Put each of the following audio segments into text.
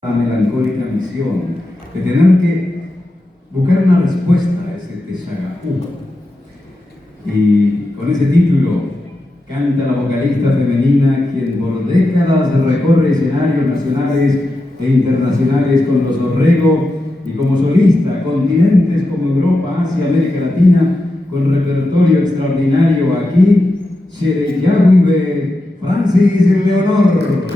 La melancólica misión de tener que buscar una respuesta a ese Teshagahú. Y con ese título canta la vocalista femenina quien por décadas recorre escenarios nacionales e internacionales con los Orrego y como solista continentes como Europa, Asia, América Latina, con repertorio extraordinario aquí, Shereyawibe Francis Leonor.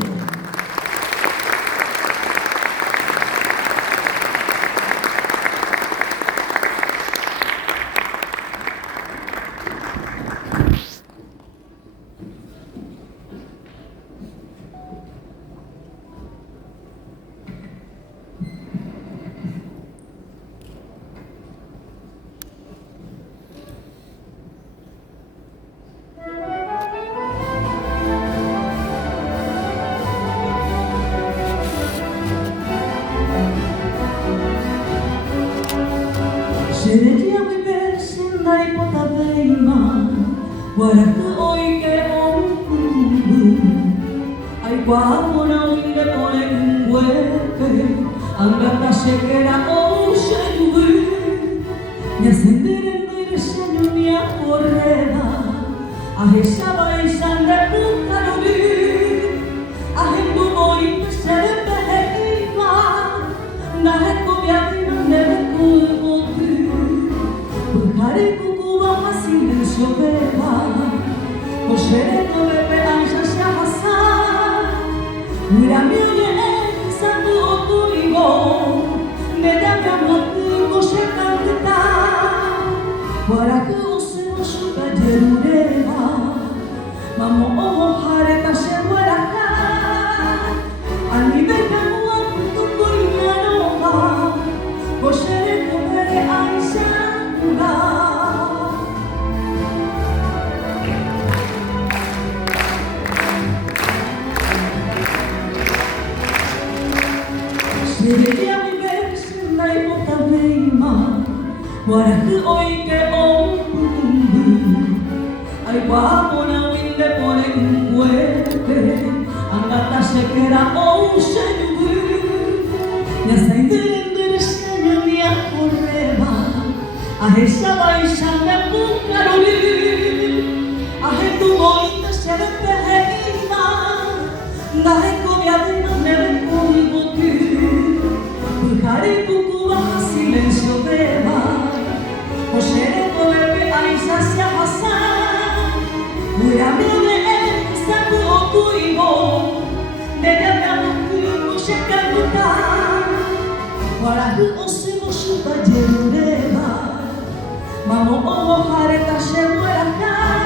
Shereyawibe sendai potabeima Waraku oike ompungu Ai kwamona uinde pone kumweke Angata shekera oshayuwe Nyasendere noire shanyu mia porreba Aheshaba ishande puntarobi Ahendu moite sherebe heima Naheko biadina nebeku Kare kukuwa masile shobeba Koshere tobepe aisha shahasa Uramiyone sandu okurigo Nedame amatu koshe kantita Waraku ose oshuka jerureba Mamo oho hare kashe waraka Anibeka mua kutukurina nova Koshere tobere aisha Shereyawibe sendai potabeima Waraku oike ompungu Ai wapona winde pone kumweke Angata shekera oshayuwe Nyasaindere shanyu mia porreba Aheshaba ishande punkaroli Ahendu moite sherebe heima Naheko biadina nebeku iboku Kare kukuwa silencio beba Oshere tobepe aisha shahasa Uramiyone sandu okurigo Nedame amatu koshe kantita Waraku ose oshuka jerureba Mamo oho hare kashe waraka